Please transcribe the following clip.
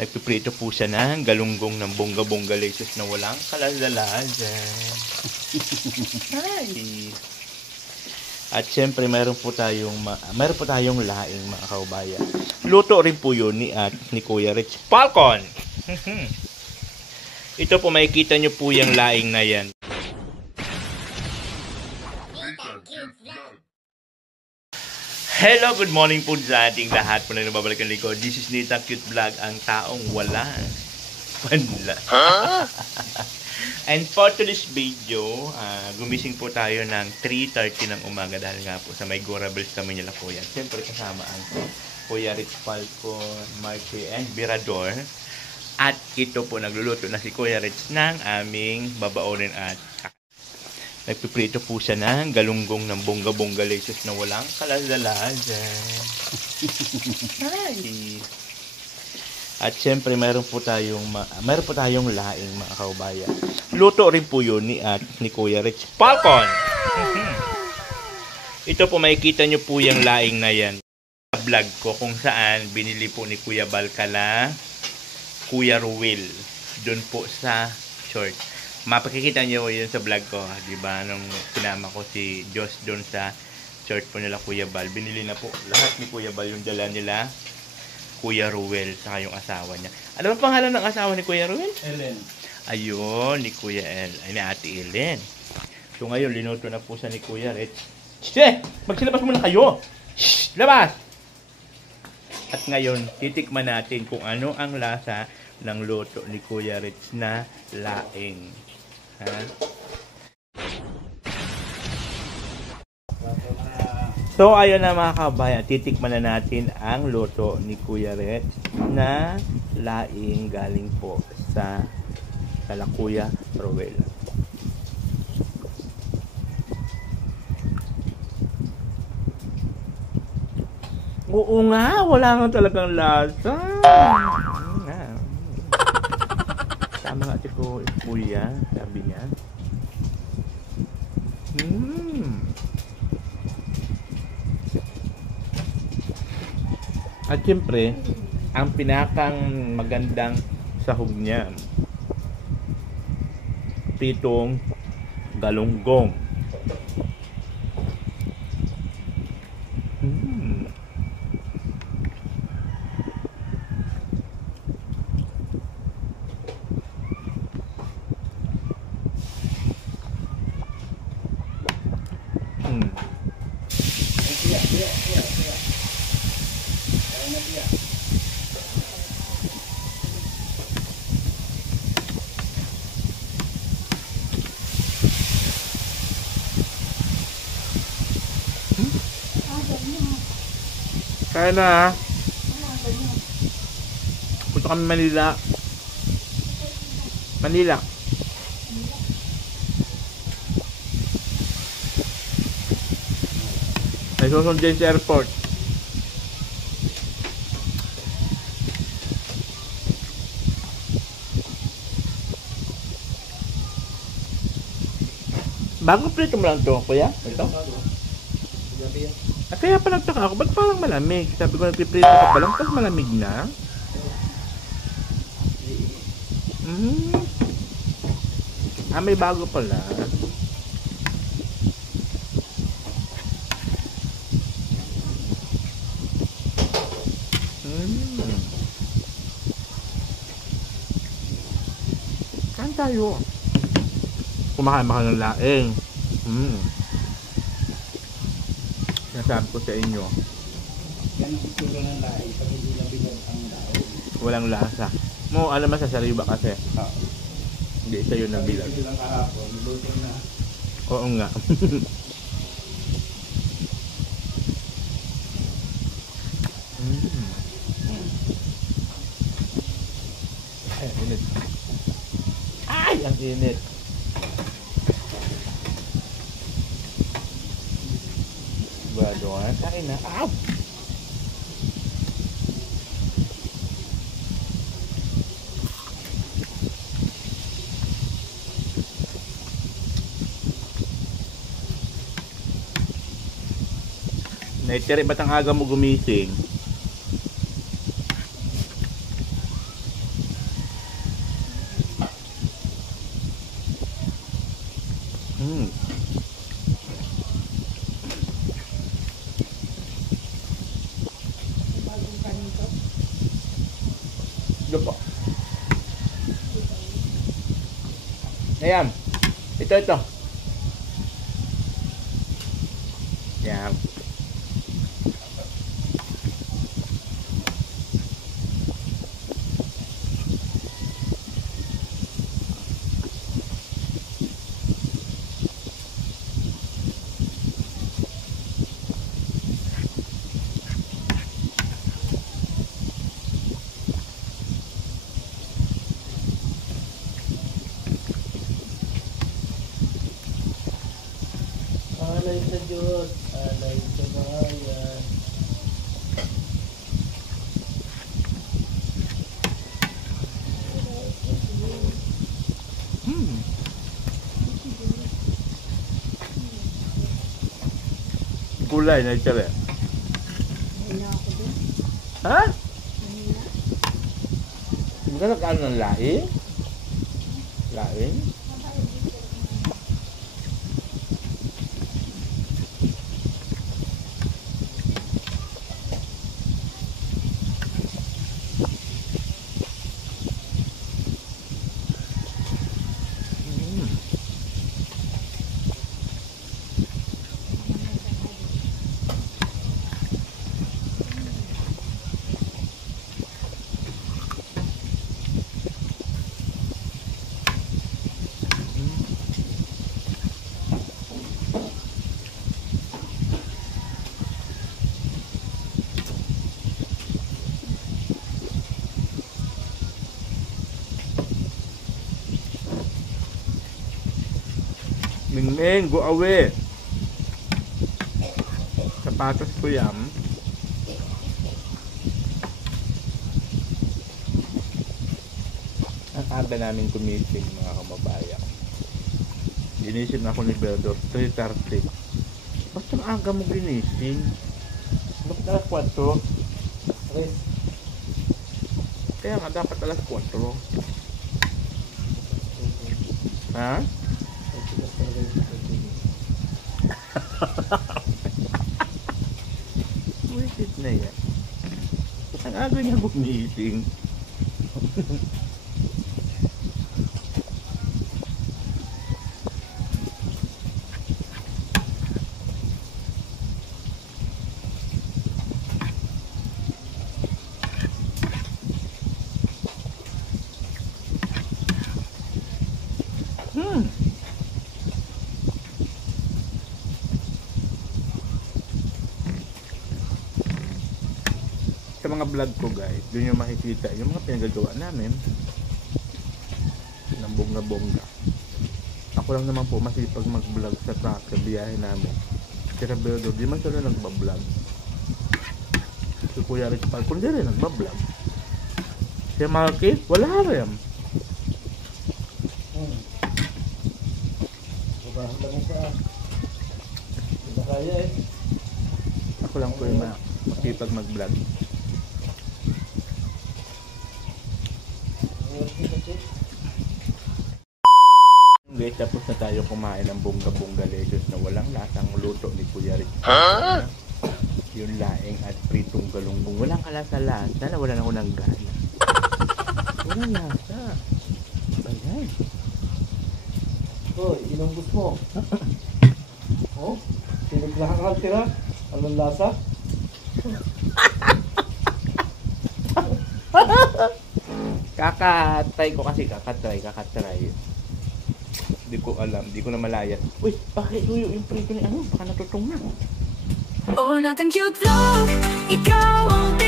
Nagpiprito po siya ng galunggong ng bongga-bongga laces na walang kalalasan. Hi! At syempre, mayroon po tayong laing mga kaubayan. Luto rin po yun ni Kuya Rich Falcon. Ito po, makikita nyo po yung laing na yan. Hello, good morning po sa ating lahat po na nababalik ang likod. This is Nita Cute Vlog, ang taong walang panla. And for today's video, gumising po tayo ng 3:30 ng umaga dahil nga po sa may Gorables kami nila Kuya. Siyempre kasama ang Kuya Rich Falcon, Marky, and Virador. At ito po, nagluluto na si Kuya Rich ng aming babaonin at nagpiprito po siya ng galunggong ng bongga-bongga laces na walang kalalasan. Hi! At syempre, mayroon po tayong laing mga kaubayan. Luto rin po yun ni Kuya Rich Falcon. Ito po, makikita nyo po yung laing na yan. Sa vlog ko kung saan binili po ni Kuya Balcala, Kuya Ruel, doon po sa short. Mapakikita nyo yun sa vlog ko, di ba? Nung sinama ko si Josh doon sa church po nila Kuya Bal. Binili na po lahat ni Kuya Bal yung dala nila Kuya Ruel sa yung asawa niya. Ano ba pangalan ng asawa ni Kuya Ruel? Ellen. Ayun, ni Kuya El. Ay, ni Ate Ellen. So ngayon, linuto na po siya ni Kuya Rich. Shh! Magsilabas muna kayo! Shh! Labas! At ngayon, titikman natin kung ano ang lasa ng luto ni Kuya Rich na laing. Ha? So, ayun na mga kabayan, titikman na natin ang luto ni Kuya Rich na laing galing po sa Kuya Ruel. Oo nga, wala nga talagang lasa. Tama nga si Kuya, sabi niya. At siyempre, ang pinakang magandang sahog niya, pitong galunggong. Kaya na. Punta kami Manila. May susunod din sa airport. Bagong prito mo lang ito, Kuya? Ito? At kaya pa nagtaka ako, ba't parang malamig? Sabi ko, nagpiprito ka pa lang, tapos malamig na. May bago pala. Kain tayo. Kumakain ka ng laing. Nasabi ko sa inyo. Yan ang itsura ng laing pag hindi na bilog ang laing. Walang lasa. Mo, alam mo sa sariwa kasi. Hindi sa'yo na bilang. Ito lang kahapon, niluto na. Oo nga. Ay, ang init. Ay, ang init. Doon, kain na. Ow! Naitiri, ba't ang aga mo gumising? Bagong kanin to. Ito po. Ayan. Ito. Ayan. Alay sa Diyos, alay sa bayan. Gulay na ito eh. Mahina ako dun. Ha? Mahina. Hindi ka nag-ano ng laing? Laing? Mingming, go away. Sapatos ko yan. Ang aga namin kumising mga kababayan. Ginising ako ni Beldor, 3:30. Ba't ang aga mo ginising? Bakit alas 4? Alis. Kaya nga dapat alas 4. Ha? Pagkikas talaga yung pagkikas. Wisit na yan. Ang aga niya gumising. Sa mga vlog ko guys, doon yung makikita yung mga pinagagawa namin ng bongga-bongga. Ako lang naman po masipag mag-vlog sa truck sa biyahe namin. Si Roberto, di man sila nagbablog. Si Kuya Rich Pal, kundi rin nagbablog. Si Marky, wala rin. Babahan lang mo pa. Hindi ba kaya eh? Ako lang po yung masipag mag-vlog. Guys, tapos na tayo kumain ng bongga-bongga lettuce na walang lasang luto ni Kuya Rich. Huh? Yung laing at pritong galunggong. Walang kalasa-lasa na wala na ako ng gana. Walang lasa. Ayan. Hoy, inumbos mo. Oh? Siniglahan ka ang tira? Anong lasa? Kakatry ko kasi kakatry. Hindi ko alam, hindi ko na malaya. Uy, bakit yung prito ni ano? Baka natutong na. Oh, nothing cute vlog, ikaw ang